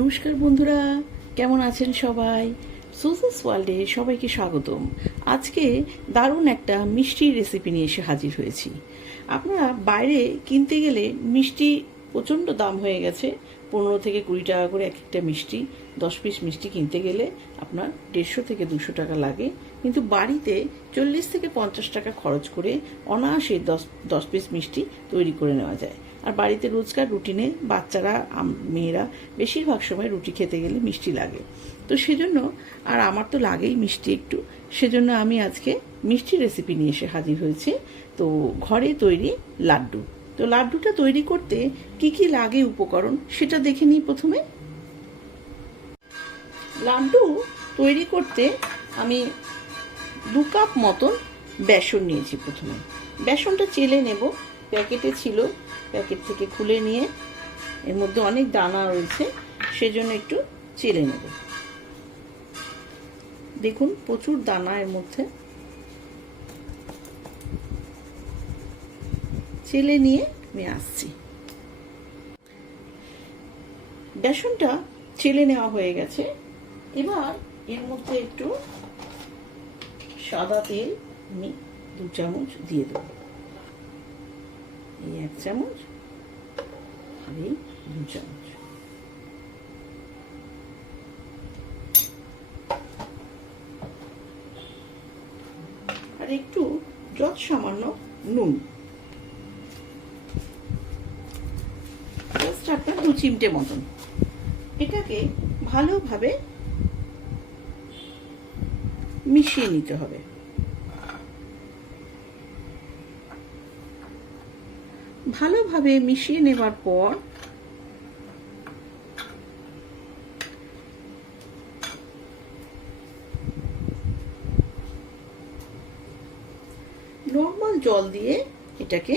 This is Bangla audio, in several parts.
নমস্কার বন্ধুরা, কেমন আছেন সবাই? সুজাস ওয়ার্ল্ডে সবাইকে স্বাগতম। আজকে দারুণ একটা মিষ্টির রেসিপি নিয়ে এসে হাজির হয়েছি। আপনারা বাইরে কিনতে গেলে মিষ্টি প্রচণ্ড দাম হয়ে গেছে। 15 থেকে 20 টাকা করে এক একটা মিষ্টি। 10 পিস মিষ্টি কিনতে গেলে আপনার 150 থেকে 200 টাকা লাগে, কিন্তু বাড়িতে 40 থেকে 50 টাকা খরচ করে অনায়াসে 10 পিস মিষ্টি তৈরি করে নেওয়া যায়। আর বাড়িতে রোজকার রুটিনে বাচ্চারা মেয়েরা বেশিরভাগ সময় রুটি খেতে গেলে মিষ্টি লাগে, তো সেজন্য আর আমার তো লাগেই মিষ্টি একটু, সেজন্য আমি আজকে মিষ্টি রেসিপি নিয়ে এসে হাজির হয়েছি। তো ঘরে তৈরি লাড্ডু। তো লাড্ডুটা তৈরি করতে কি কি লাগে উপকরণ সেটা দেখে নিই। প্রথমে লাড্ডু তৈরি করতে আমি 2 কাপ মতন বেসন নিয়েছি। প্রথমে বেসনটা চেলে নেব। প্যাকেটে ছিল, প্যাকেট থেকে খুলে নিয়ে এর মধ্যে অনেক দানা রয়েছে, সেজন্য একটু চেলে নেব। দেখুন প্রচুর দানা এর মধ্যে। চেলে নিয়ে আমি আসছি। বেসনটা চেলে নেওয়া হয়ে গেছে। এবার এর মধ্যে একটু সাদা তেল আমি 2 চামচ দিয়ে দেব। এই 1 চামচ আর এই 2 চামচ। আর একটু যত সামান্য নুন, জাস্ট আপনার 2 চিমটে মতন। এটাকে ভালোভাবে মিশিয়ে নিতে হবে। ভালোভাবে মিশিয়ে নেবার পর নরমাল জল দিয়ে এটাকে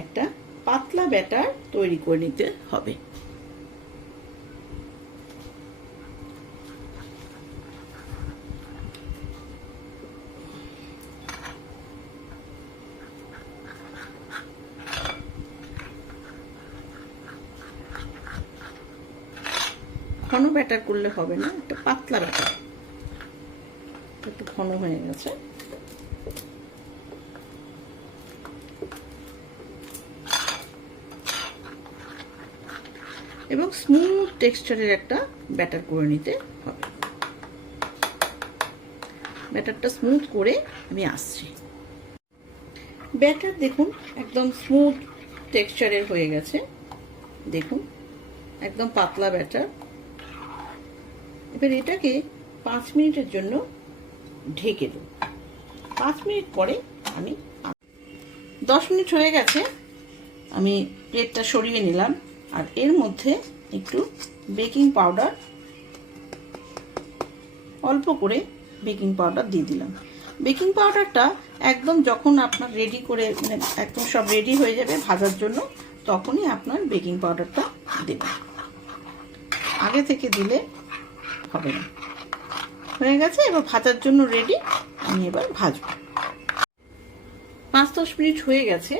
একটা পাতলা ব্যাটার তৈরি করে নিতে হবে। ঘন ব্যাটার করলে হবে না, একটা পাতলা ব্যাটার। একটু ঘন হয়ে গেছে। এবং স্মুথ টেক্সচারের একটা ব্যাটার করে নিতে হবে। ব্যাটারটা স্মুথ করে আমি আসছি। ব্যাটার দেখুন একদম স্মুথ টেক্সচারের হয়ে গেছে। দেখুন একদম পাতলা ব্যাটার। এবার এটাকে 5 মিনিটের জন্য ঢেকে দেব। 5 মিনিট পরে আমি 10 মিনিট হয়ে গেছে। আমি প্লেটটা সরিয়ে নিলাম। আর এর মধ্যে একটু বেকিং পাউডার, অল্প করে বেকিং পাউডার দিয়ে দিলাম। বেকিং পাউডারটা একদম যখন আপনার রেডি করে একদম সব রেডি হয়ে যাবে ভাজার জন্য, তখনই আপনার বেকিং পাউডারটা দেবেন। আগে থেকে দিলে হবে না। হয়ে গেছে, এবার ভাজার জন্য রেডি। আমি এবার ভাজবো। 5-10 মিনিট হয়ে গেছে।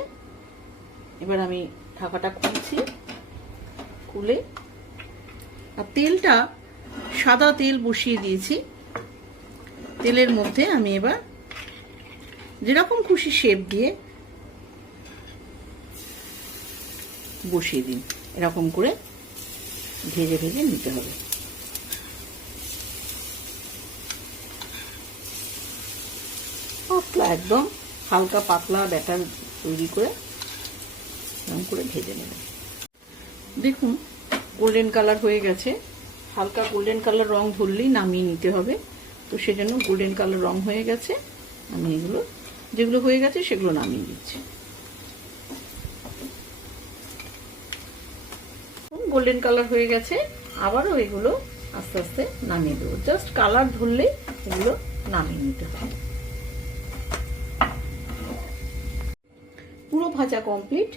এবার আমি ঢাকাটা খুলছি। খুলে আর তেলটা সাদা তেল বসিয়ে দিয়েছি। তেলের মধ্যে আমি এবার যেরকম খুশি শেপ দিয়ে বসিয়ে দিন। এরকম করে ভেজে ভেজে নিতে হবে। পাতলা, একদম হালকা পাতলা ব্যাটার তৈরি করে এরকম করে ভেজে নেবেন। দেখুন গোল্ডেন কালার হয়ে গেছে। হালকা গোল্ডেন কালার রং ধরলেই নামিয়ে নিতে হবে। তো সেজন্য গোল্ডেন কালার রং হয়ে গেছে। আমি এগুলো যেগুলো হয়ে গেছে সেগুলো নামিয়ে দিচ্ছি। গোল্ডেন কালার হয়ে গেছে। আবারও এগুলো আস্তে আস্তে নামিয়ে দেবো। জাস্ট কালার ধরলেই এগুলো নামিয়ে নিতে হবে। পুরো ভাজা কমপ্লিট।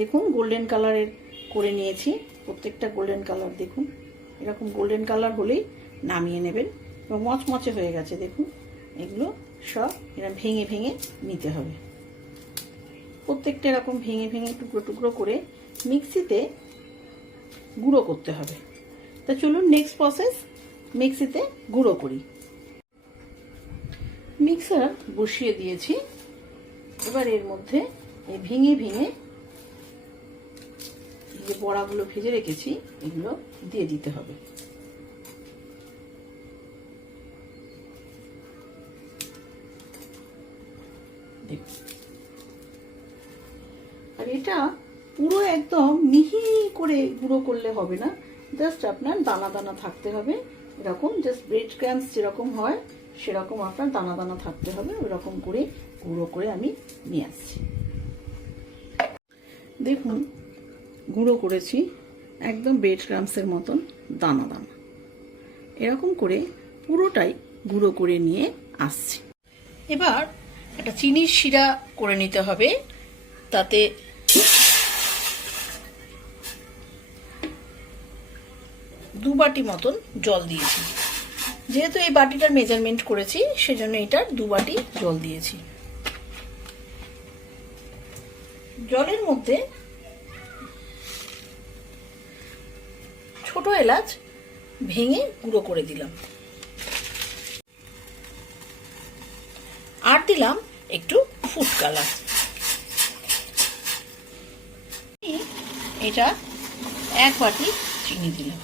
দেখুন গোল্ডেন কালারের করে নিয়েছি। প্রত্যেকটা গোল্ডেন কালার দেখুন, এরকম গোল্ডেন কালার হলেই নামিয়ে নেবেন। এবং মচমচে হয়ে গেছে। দেখুন এগুলো সব এরকম ভেঙে ভেঙে নিতে হবে। প্রত্যেকটা এরকম ভেঙে ভেঙে টুকরো টুকরো করে মিক্সিতে গুঁড়ো করতে হবে। তা চলুন নেক্সট প্রসেস, মিক্সিতে গুঁড়ো করি। মিক্সার বসিয়ে দিয়েছি। এবার এর মধ্যে ভেঙে ভেঙে যে বড়াগুলো ভেজে রেখেছি এগুলো দিয়ে দিতে হবে। আর এটা পুরো একদম মিহি করে গুঁড়ো করলে হবে না, জাস্ট আপনার দানা দানা থাকতে হবে, এরকম জাস্ট ব্রেড ক্রাম্বস যেরকম হয় সেরকম আপনার দানা দানা থাকতে হবে। ওইরকম করে গুঁড়ো করে আমি নিয়ে আসছি। দেখুন গুঁড়ো করেছি একদম ব্রেড ক্রাম্বসের মতন দানা দানা, এরকম করে পুরোটাই গুঁড়ো করে নিয়ে আসছি। এবার একটা চিনির শিরা করে নিতে হবে। তাতে দু বাটি মতন জল দিয়েছি। যেহেতু এই বাটিটার মেজারমেন্ট করেছি সেজন্য এটার 2 বাটি জল দিয়েছি। জলের মধ্যে ছোট এলাচ ভেঙে গুঁড়ো করে দিলাম, আর দিলাম একটু ফুড কালার। এটা 1 বাটি চিনি দিলাম।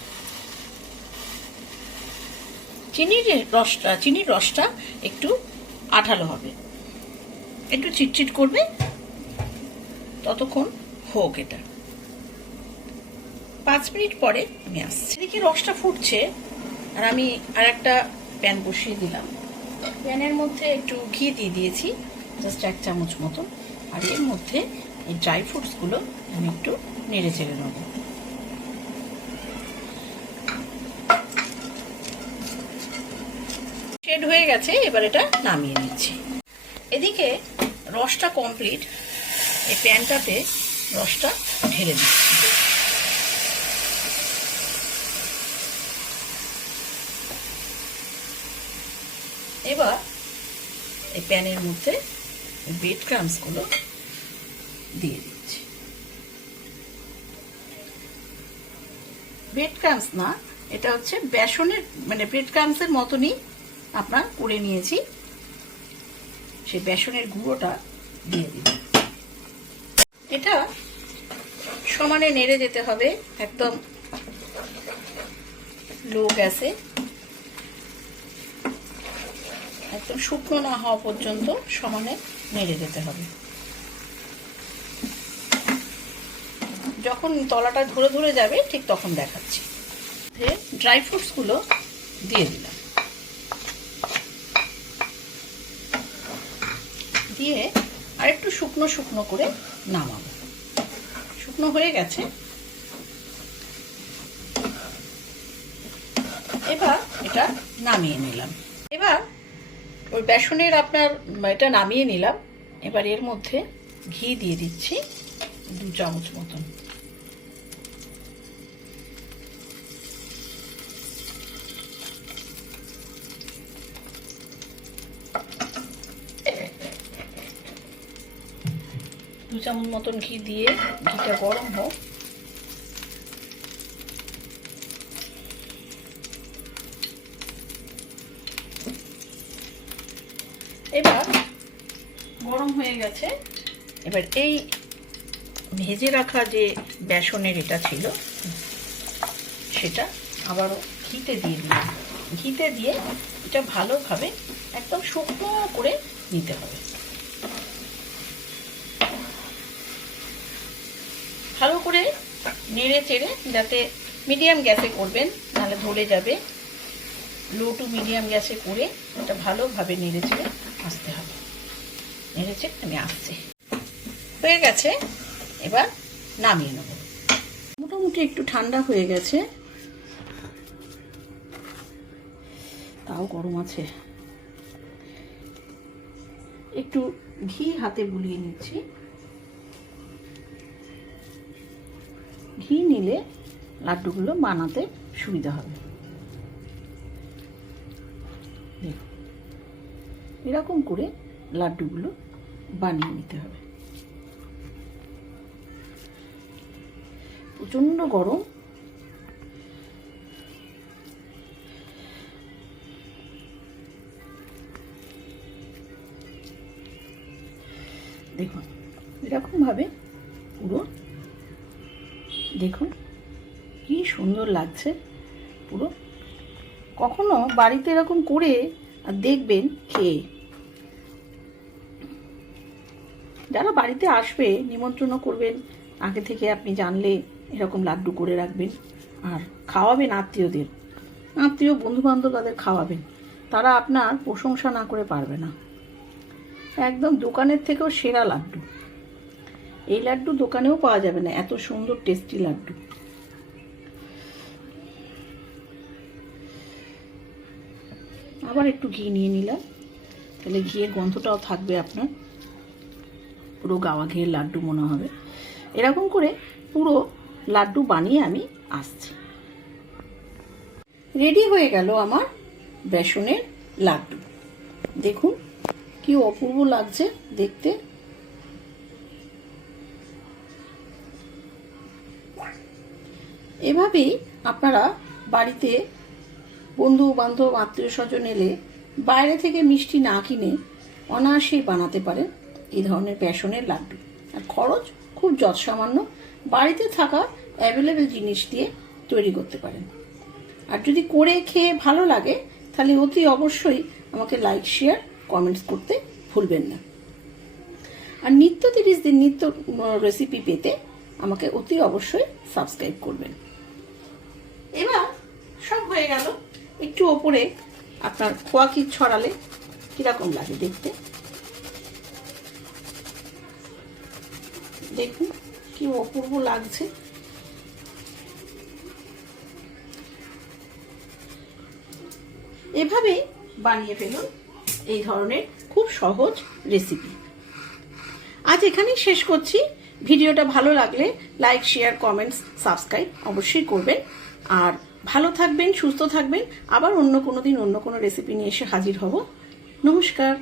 চিনির রসটা একটু আঠালো হবে, একটু চিটচিট করবে, ততক্ষণ হোক। এটা 5 মিনিট পরে আমি আসছি। এদিকে রসটা ফুটছে আর আমি আর একটা প্যান বসিয়ে দিলাম। প্যানের মধ্যে একটু ঘি দিয়ে দিয়েছি, জাস্ট 1 চামচ মতন। আর এর মধ্যে এই ড্রাই ফ্রুটসগুলো আমি একটু নেড়ে চেড়ে নেব। শেড হয়ে গেছে, এবার এটা নামিয়ে নিচ্ছি। এদিকে রসটা কমপ্লিট, এই প্যানটাতে রসটা ঢেলে দিচ্ছি। এবার এই প্যানের মধ্যে ব্রেড ক্রাম্বসগুলো দিয়ে দিচ্ছি। ব্রেড ক্রাম্বস না, এটা হচ্ছে বেসনের, মানে ব্রেড ক্রাম্বসের মতনই আপনার করে নিয়েছি। সেই বেসনের গুঁড়োটা দিয়ে দিন। এটা সমানে নেড়ে যেতে হবে, একদম লো গ্যাসে, একদম শুকনো না হওয়া পর্যন্ত সমানে নেড়ে যেতে হবে। যখন তলাটা ধরে ধরে যাবে ঠিক তখন দেখাচ্ছি। ড্রাই ফ্রুটসগুলো দিয়ে দিলাম, দিয়ে আর একটু শুকনো শুকনো করে নামাবো। শুকনো হয়ে গেছে, এবার এটা নামিয়ে নিলাম। এবার ওই বেসনের আপনার এটা নামিয়ে নিলাম। এবার এর মধ্যে ঘি দিয়ে দিচ্ছি 2 চামচ মতন। দু চামচ মতন ঘি দিয়ে ঘিটা গরম হোক। এবার গরম হয়ে গেছে, এবার এই ভেজে রাখা যে বেসনের এটা ছিল সেটা আবারও ঘিতে দিয়ে দিলাম। ঘিতে দিয়ে এটা ভালোভাবে একদম শুকনো করে নিতে হবে। ভালো করে নেড়ে চেড়ে, যাতে মিডিয়াম গ্যাসে করবেন, নাহলে ধরে যাবে। লো টু মিডিয়াম গ্যাসে করে এটা ভালোভাবে নেড়ে চেড়ে আসতে হবে। নেড়ে চেড়ে আমি আসছি। হয়ে গেছে, এবার নামিয়ে নেব। মোটামুটি একটু ঠান্ডা হয়ে গেছে, তাও গরম আছে। একটু ঘি হাতে বুলিয়ে নিচ্ছি। ঘি নিলে লাড্ডুগুলো বানাতে সুবিধা হবে। এরকম করে লাড্ডুগুলো বানিয়ে নিতে হবে। প্রচন্ড গরম, দেখুন এরকমভাবে পুরো দেখুন কি সুন্দর লাগছে পুরো। কখনো বাড়িতে এরকম করে আর দেখবেন খেয়ে। যারা বাড়িতে আসবে নিমন্ত্রণ করবেন, আগে থেকে আপনি জানলে এরকম লাড্ডু করে রাখবেন আর খাওয়াবেন আত্মীয়দের, আত্মীয় বন্ধু বান্ধব তাদের খাওয়াবেন, তারা আপনার প্রশংসা না করে পারবে না। একদম দোকানের থেকেও সেরা লাড্ডু। এই লাড্ডু দোকানেও পাওয়া যাবে না, এত সুন্দর টেস্টি লাড্ডু। আবার একটু ঘি নিয়ে নিলাম, তাহলে ঘিয়ের গন্ধটাও থাকবে আপনার, পুরো গাওয়া ঘিয়ের লাড্ডু মনে হবে। এরকম করে পুরো লাড্ডু বানিয়ে আমি আসছি। রেডি হয়ে গেল আমার বেসনের লাড্ডু। দেখুন কি অপূর্ব লাগছে দেখতে। এভাবেই আপনারা বাড়িতে বন্ধু বান্ধব আত্মীয় স্বজন এলে বাইরে থেকে মিষ্টি না কিনে অনায়াসেই বানাতে পারেন এই ধরনের বেসনের লাড্ডু। আর খরচ খুব যৎসামান্য, বাড়িতে থাকা অ্যাভেলেবেল জিনিস দিয়ে তৈরি করতে পারেন। আর যদি করে খেয়ে ভালো লাগে তাহলে অতি অবশ্যই আমাকে লাইক শেয়ার কমেন্টস করতে ভুলবেন না। আর নিত্য 30 দিন নিত্য রেসিপি পেতে আমাকে অতি অবশ্যই সাবস্ক্রাইব করবেন। এবার সব হয়ে গেল, একটু ওপরে আপনার খোয়া ক্ষীর ছড়ালে কিরকম লাগে দেখতে। দেখুন কি অপূর্ব লাগছে। এভাবে বানিয়ে ফেলুন এই ধরনের খুব সহজ রেসিপি। আজ এখানেই শেষ করছি। ভিডিওটা ভালো লাগলে লাইক শেয়ার কমেন্টস সাবস্ক্রাইব অবশ্যই করবেন। আর ভালো থাকবেন, সুস্থ থাকবেন। আবার অন্য কোনো দিন অন্য কোনো রেসিপি নিয়ে এসে হাজির হব। নমস্কার।